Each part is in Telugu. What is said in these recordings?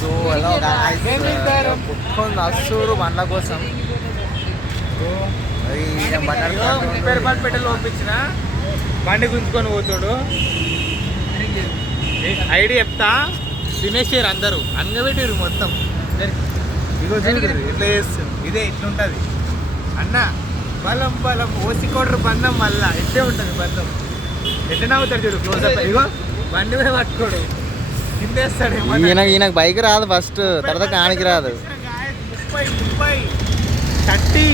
సో ఎలా కుట్టుకొని వస్తారు బండ్ల కోసం. పేరుపాటు పంపించిన బండి గుంజుకొని పోతాడు. ఐడియా చెప్తా, తినేసారు అందరూ, అంగబెట్టారు మొత్తం. ఇగో చూడు ఇట్లా చేస్తుంది, ఇదే ఇట్లుంటుంది అన్న. బలం బలం ఓసికోడరు బంధం మళ్ళా ఇట్లే ఉంటుంది బంధం. ఎట్లా నవ్వుతాడు చూడు క్లోజప్. ఇగో బండి మీద పట్టుకోడు, కిందేస్తాడు. ఈయనకు బైక్ రాదు ఫస్ట్, తర్వాత కానికి రాదు. 30 30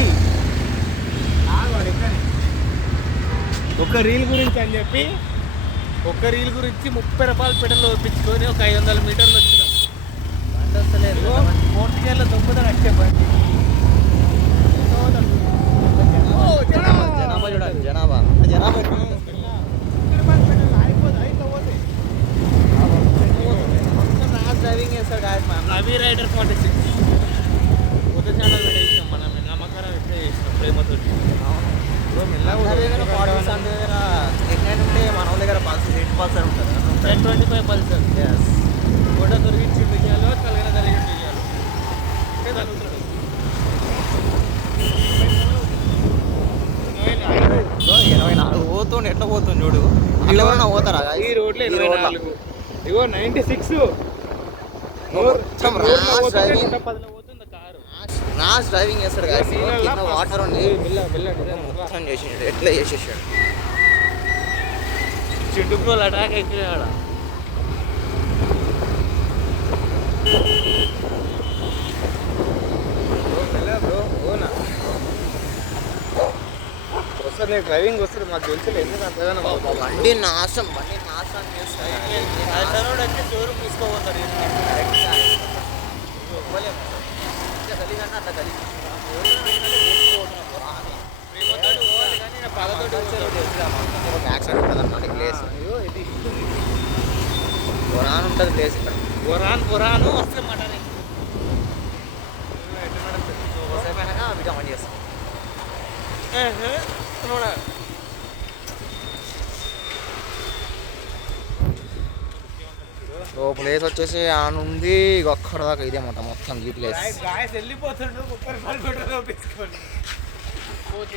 ఒక రీల్ గురించి అని చెప్పి, ఒక్క రీల్ గురించి 30 రూపాయలు పెట్రోల్ ఒప్పించుకొని ఒక 500 మీటర్లు వచ్చినాం. బండి వస్తలేదు, 4th గేర్లో దొబ్బుతాడు అట్టే బండి. జనాభా చూడండి, జనాభా డ్రైవింగ్ చేస్తాడు. రవి రైడర్ 46 కొత్త ఛానల్ పెట్టేసినాం మనం, నమ్మకారం ఎట్లా చేసినాం ప్రేమతో. ఉంటే మన వాళ్ళ దగ్గర పల్సర్ 8 పల్సర్ ఉంటుంది, 25 పల్సర్. ఫోటో దొరికించి విజయాలు, కలిగిన జరిగిన విజయాలు తగ్గుతాడు. 24 పోతుండే, ఎట్లా పోతుంది చూడు. ఎవరన్నా పోతారా ఈ రోడ్లో 24. ఇగో 96 పోతుంది కారు. రాజ్ డ్రైవింగ్ చేస్తాడు కదా, వాటర్ ఉండి మొత్తం చేసేసాడు. ఎట్లా చేసేసాడు చింటు బ్రోలు అటాక్ అయిపోయాడు ఆడ. వస్తుంది నీకు డ్రైవింగ్ వస్తుంది, మాకు తెలుసులే ఎందుకు అంతగానో. బండి నాశనం చేస్తాయి. షోరూమ్ తీసుకోపోతారు. వరాన్ ఉంటుంది ప్లేస్ ఇక్కడ. వరాను వస్తే మటన్ వీడియో ఆన్ చేస్తాం. ఓ ప్లేస్ వచ్చేసి ఆన్ ఉంది, ఒక్కడ దాకా ఇదే మొత్తం ఈ ప్లేస్. వెళ్ళిపోతుండ్రు 30 రూపాయలు పెట్రోల్ తీసుకొని పోతే